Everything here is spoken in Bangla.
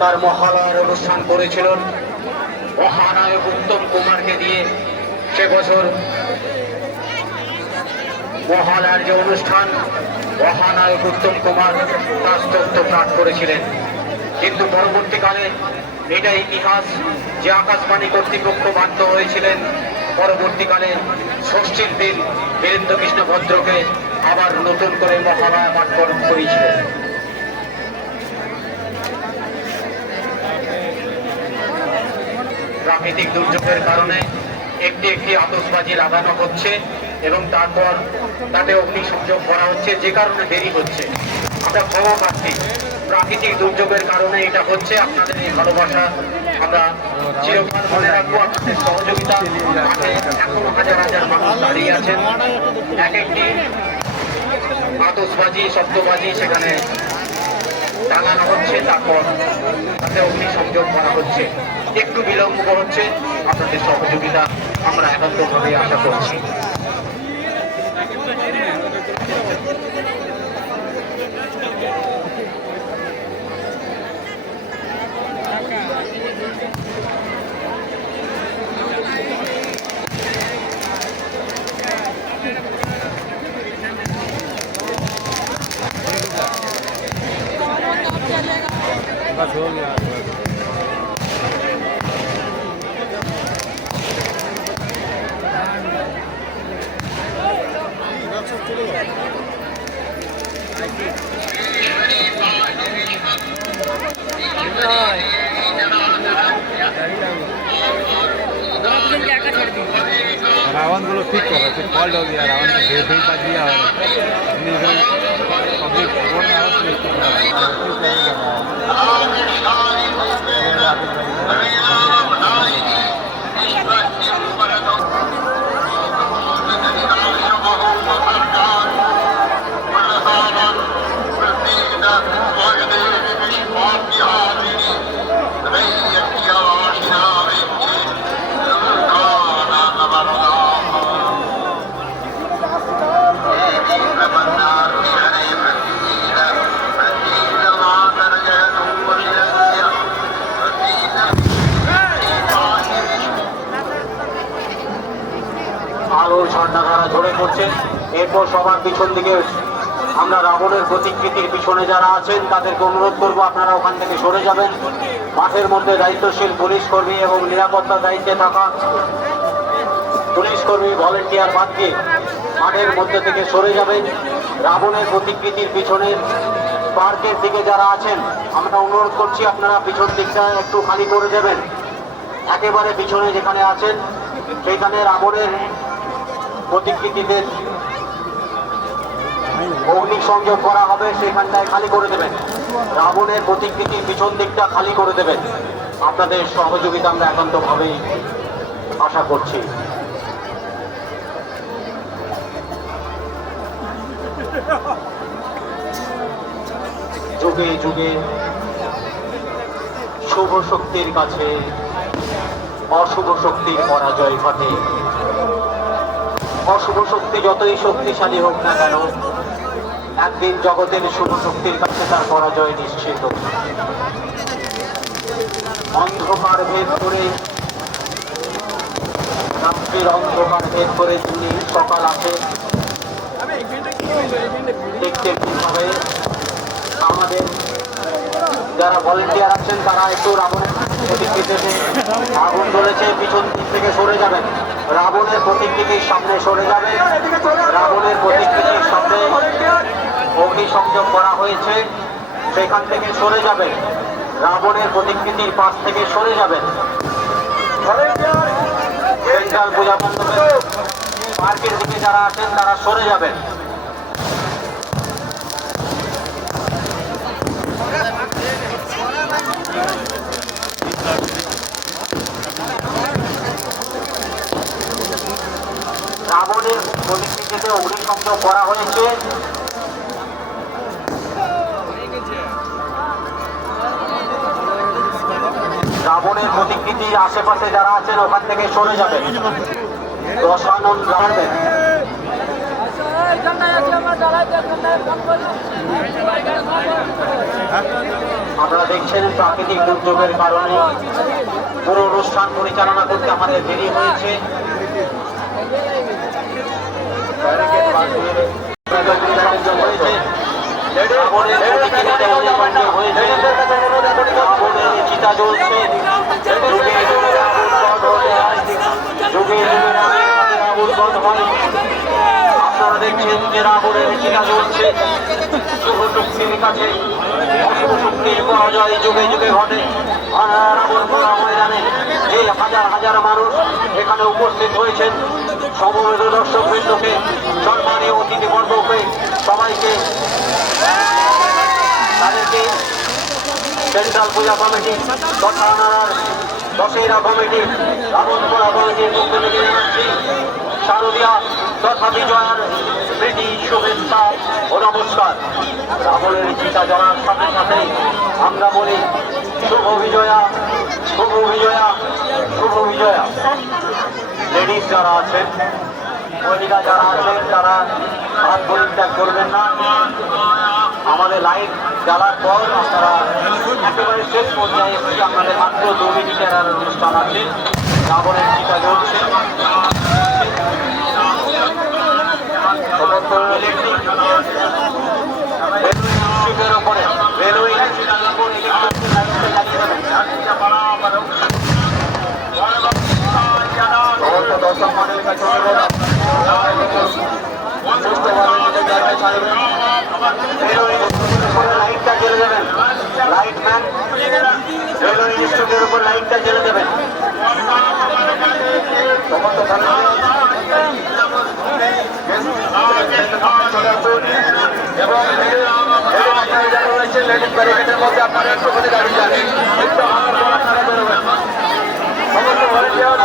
তার মহালয়ার অনুষ্ঠান করেছিলেন মহানায়ক উত্তম কুমারকে দিয়ে সে বছর মহালয়ার যে অনুষ্ঠান, মহানায়ক উত্তম কুমার তথ্য পাঠ করেছিলেন। কিন্তু পরবর্তীকালে এটা ইতিহাস, যে আকাশবাণী কর্তৃপক্ষ বাধ্য হয়েছিলেন, পরবর্তীকালে ষষ্ঠীর দিন বীরেন্দ্র কৃষ্ণ ভদ্রকে আবার নতুন করে মহালয়া পাঠ করেছিলেন প্রাকৃতিক দুর্যোগের কারণে একটি একটি আতসবাজি লাগানো হচ্ছে এবং তারপর তাতে অগ্নিসংযোগ করা হচ্ছে, যে কারণে দেরি হচ্ছে। আমরা ক্ষমা পাচ্ছি প্রাকৃতিক দুর্যোগের কারণে এটা হচ্ছে, আপনাদের এই ভালোবাসা আমরা চিরকাল মনে রাখব, আপনাদের সহযোগিতা এখনও হাজার হাজার মানুষ দাঁড়িয়ে আছেন। এক একটি আতসবাজি শব্দবাজি সেখানে টাঙানো হচ্ছে, তারপর তাতে অগ্নিসংযোগ করা হচ্ছে। একটু বিলম্ব হচ্ছে। আপনাদের সহযোগিতা আমরা একান্তভাবে আশা করছি। Araban de los picos, ese palo de Araban, que es el patria, পড়ছে এরপর সবার পিছন দিকে আমরা রাবণের প্রতিকৃতির পিছনে যারা আছেন, তাদেরকে অনুরোধ করব আপনারা ওখান থেকে সরে যাবেন। মাঠের মধ্যে দায়িত্বশীল পুলিশ কর্মী এবং নিরাপত্তার দায়িত্বে থাকা পুলিশ কর্মী, ভলেন্টিয়ার বাদ দিয়ে মাঠের মধ্যে থেকে সরে যাবেন। রাবণের প্রতিকৃতির পিছনে পার্কের দিকে যারা আছেন, আমরা অনুরোধ করছি আপনারা পিছন দিকটা একটু খালি করে দেবেন। একেবারে পিছনে যেখানে আছেন, সেখানে রাবণের প্রতিকৃতিদের অগ্নিসংযোগ করা হবে, সেখানটায় খালি করে দেবেন। রাবণের প্রতিকৃতির পিছন দিকটা খালি করে দেবেন। আপনাদের সহযোগিতা আমরা একান্তভাবেই আশা করছি। যুগে যুগে শুভ শক্তির কাছে, অশুভ শক্তির পরাজয় ঘটে। অশুভ শক্তি যতই শক্তিশালী হোক না কেন, একদিন জগতের শুভ শক্তির কাছে তার পরাজয় নিশ্চিত অন্ধকার ভেদ করে, রাত্রির অন্ধকার ভেদ করে যিনি সকাল আসে। দেখতে কীভাবে আমাদের যারা ভলেন্টিয়ার আছেন, তারা একটু রাবণের প্রতিকৃতিতে আগুন ধরেছে, পিছন দিক থেকে সরে যাবেন রাবণের প্রতিকৃতির সামনে সরে যাবে। রাবণের প্রতিকৃতির সামনে অগ্নিসংযোগ করা হয়েছে। সেখান থেকে সরে যাবেন রাবণের প্রতিকৃতির পাশ থেকে সরে যাবেন সেন্ট্রাল পূজা মণ্ডপের পার্কের দিকে যারা আছেন, তারা সরে যাবেন অগ্নিসংযোগ করা হয়েছে। রাবণের প্রতিকৃতির আশেপাশে যারা আছেন, ওখান থেকে সরে যাবেন। দশানন করলাম আপনারা দেখছেন প্রাকৃতিক দুর্যোগের কারণে পুরো অনুষ্ঠান পরিচালনা করতে আমাদের দেরি হয়েছে রাবণের প্রতিকৃতিতে অভিমন্যু হয়েছে। রাবণের চিতা জ্বলছে। যুগে যুগে রাবণ বধ হতে হয়। যুগে যুগে রাবণের রাবণ বধ হয়। আপনারা দেখছেন যে রাবণের চিতা জ্বলছে শুভ শক্তির কাছে অশুভশক্তির পরাজয় যুগে যুগে ঘটে রাবণ পোড়া ময়দানে যে হাজার হাজার মানুষ এখানে উপস্থিত হয়েছেন সমবেত দর্শক বৃন্দকে সম্মানীয় অতিথি বর্গকে সবাইকে তাদেরকে সেন্ট্রাল পূজা কমিটি আনার দশেরা কমিটি রাবণপুরা কমিটির পক্ষ থেকে জানাচ্ছি শারদীয়া তথা বিজয়ার প্রীতি, শুভেচ্ছা ও নমস্কার। রাবণের চিতা জড়ার সাথে সাথে আমরা বলি, শুভ বিজয়া শুভ বিজয়া শুভ বিজয়া। লেডিস যারা আছেন মহিলা যারা আছেন, তারা হাত পরিত্যাগ করবেন না। আমাদের লাইট জ্বালার পর আপনারা একেবারে শেষ পর্যায়ে এসেছি আপনাদের মাত্র দু মিনিটের আর অনুষ্ঠান আছে। রাবণের চিতা জ্বলছে। ইনস্টিটিউটের ওপরে রেলওয়ে কাছে লাইটটা জেলে দেবেন এবং জায়গা রয়েছে, লেডিস মধ্যে আপনারা একটু করে দাঁড়িয়ে একটু আমার সমস্ত ভলেন্টিয়ার